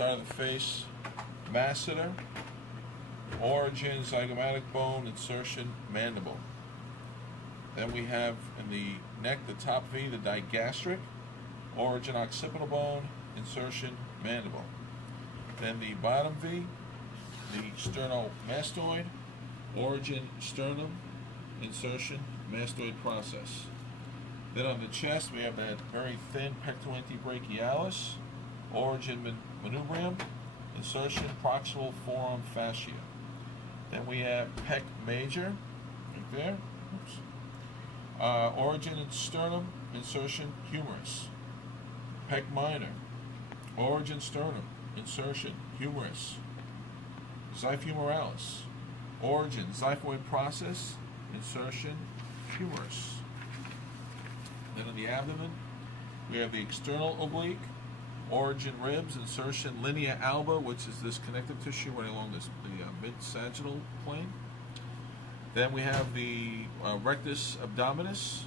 side of the face, masseter, origin, zygomatic bone, insertion, mandible. Then we have in the neck, the top V, the digastric, origin, occipital bone, insertion, mandible. Then the bottom V, the sternomastoid, origin, sternum, insertion, mastoid process. Then on the chest, we have that very thin pectoral antebrachialis, origin, manubrium, insertion, proximal forearm fascia. Then we have pec major, right there. Oops. Origin and sternum, insertion, humerus. Pec minor, origin, sternum, insertion, humerus. Xiphoemoralis, origin, xiphoid process, insertion, humerus. Then on the abdomen, we have the external oblique, origin, ribs, insertion, linea alba, which is this connective tissue right along the mid-sagittal plane. Then we have the rectus abdominis,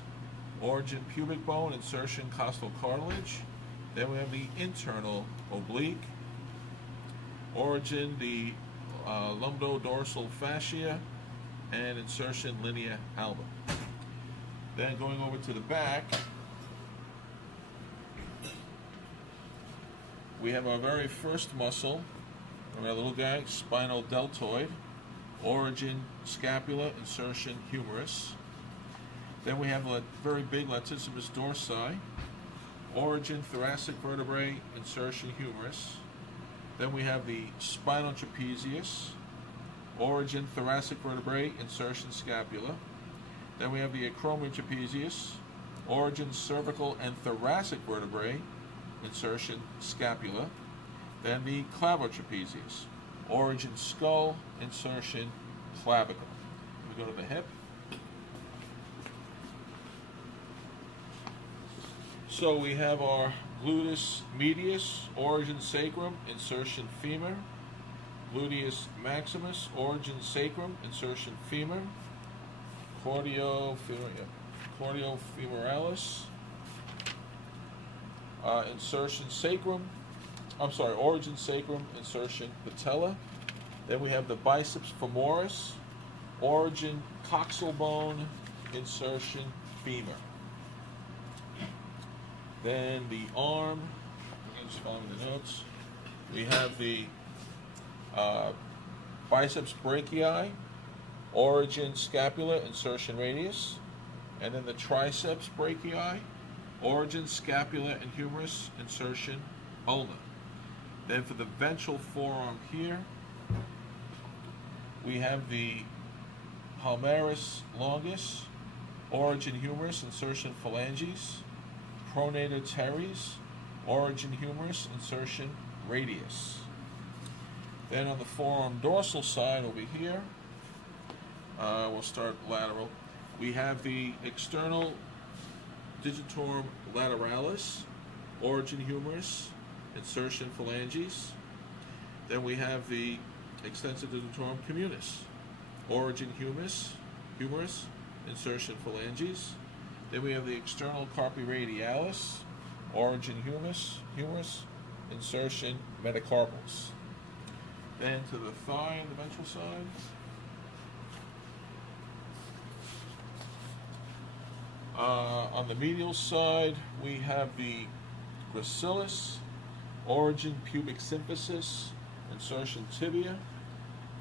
origin, pubic bone, insertion, costal cartilage. Then we have the internal oblique, origin, the lumbodorsal fascia, and insertion, linea alba. Then going over to the back, we have our very first muscle, our little guy, spinal deltoid, origin, scapula, insertion, humerus. Then we have a very big latissimus dorsi, origin, thoracic vertebrae, insertion, humerus. Then we have the spinal trapezius, origin, thoracic vertebrae, insertion, scapula. Then we have the acromion trapezius, origin, cervical and thoracic vertebrae, insertion, scapula. Then the clavotrapezius, origin, skull, insertion, clavicle. We go to the hip. So we have our gluteus medius, origin, sacrum, insertion, femur. Gluteus maximus, origin, sacrum, insertion, femur. Cordiofemoralis, insertion, sacrum. Origin, sacrum, insertion, patella. Then we have the biceps femoris, origin, coxal bone, insertion, femur. Then the arm, I'm just following the notes. We have the biceps brachii, origin, scapula, insertion, radius. And then the triceps brachii, origin, scapula, and humerus, insertion, ulna. Then for the ventral forearm here, we have the palmaris longus, origin, humerus, insertion, phalanges. Pronator teres, origin, humerus, insertion, radius. Then on the forearm dorsal side over here, we'll start lateral. We have the external digitorum lateralis, origin, humerus, insertion, phalanges. Then we have the extensor digitorum communis, origin, humerus, insertion, phalanges. Then we have the external carpi radialis, origin, humerus, insertion, metacarpals. Then to the thigh on the ventral side. On the medial side, we have the gracilis, origin, pubic symphysis, insertion, tibia.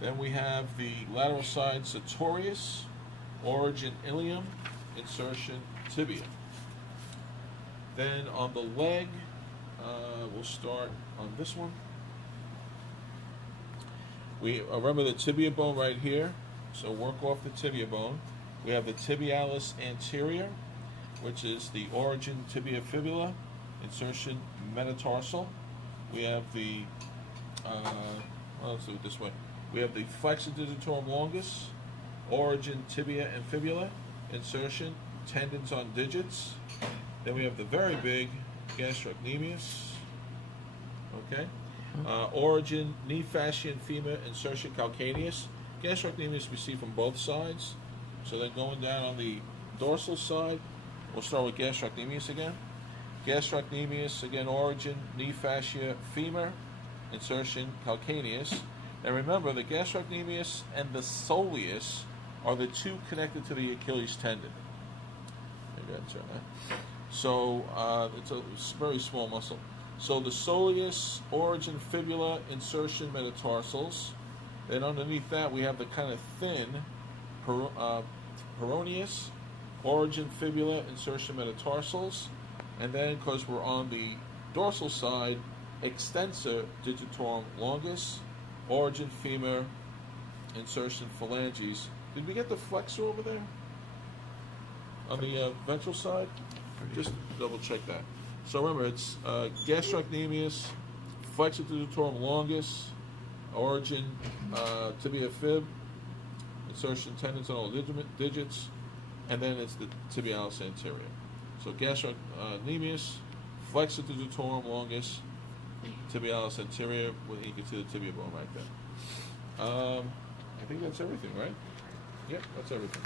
Then we have the lateral side, sartorius, origin, ilium, insertion, tibia. Then on the leg, we'll start on this one. We remember the tibia bone right here, so work off the tibia bone. We have the tibialis anterior, which is the origin, tibia fibula, insertion, metatarsal. We have the, let's do it this way. We have the flexor digitorum longus, origin, tibia and fibula, insertion, tendons on digits. Then we have the very big gastrocnemius, okay? Origin, knee fascia and femur, insertion, calcaneus. Gastrocnemius we see from both sides. So then going down on the dorsal side, we'll start with gastrocnemius again. Gastrocnemius, again, origin, knee fascia, femur. insertion calcaneus. And remember, the gastrocnemius and the soleus are the two connected to the Achilles tendon. Maybe I'll turn that. So it's a very small muscle. So the soleus, origin, fibula, insertion, metatarsals. Then underneath that we have the kind of thin peroneus, origin, fibula, insertion, metatarsals. And then, because we're on the dorsal side, extensor digitorum longus, origin, femur, insertion, phalanges. Did we get the flexor over there? On the ventral side? Just double check that. So remember, it's gastrocnemius, flexor digitorum longus, origin, tibia fib, insertion tendons on all digits, and then it's the tibialis anterior. So gastrocnemius, flexor digitorum longus, tibialis anterior. Well, you can see the tibia bone right there. I think that's everything, right? Yep, that's everything.